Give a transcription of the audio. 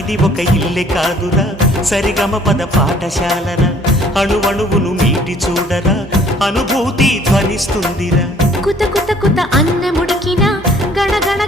ఇది ఒక ఇల్లే కాదురా సరిగమ పద పాఠశాలరా అణువణువును మీటి చూడరా అనుభూతి ధ్వనిస్తుందిరా కుత కుత కుత అన్నముడికినా గణగణ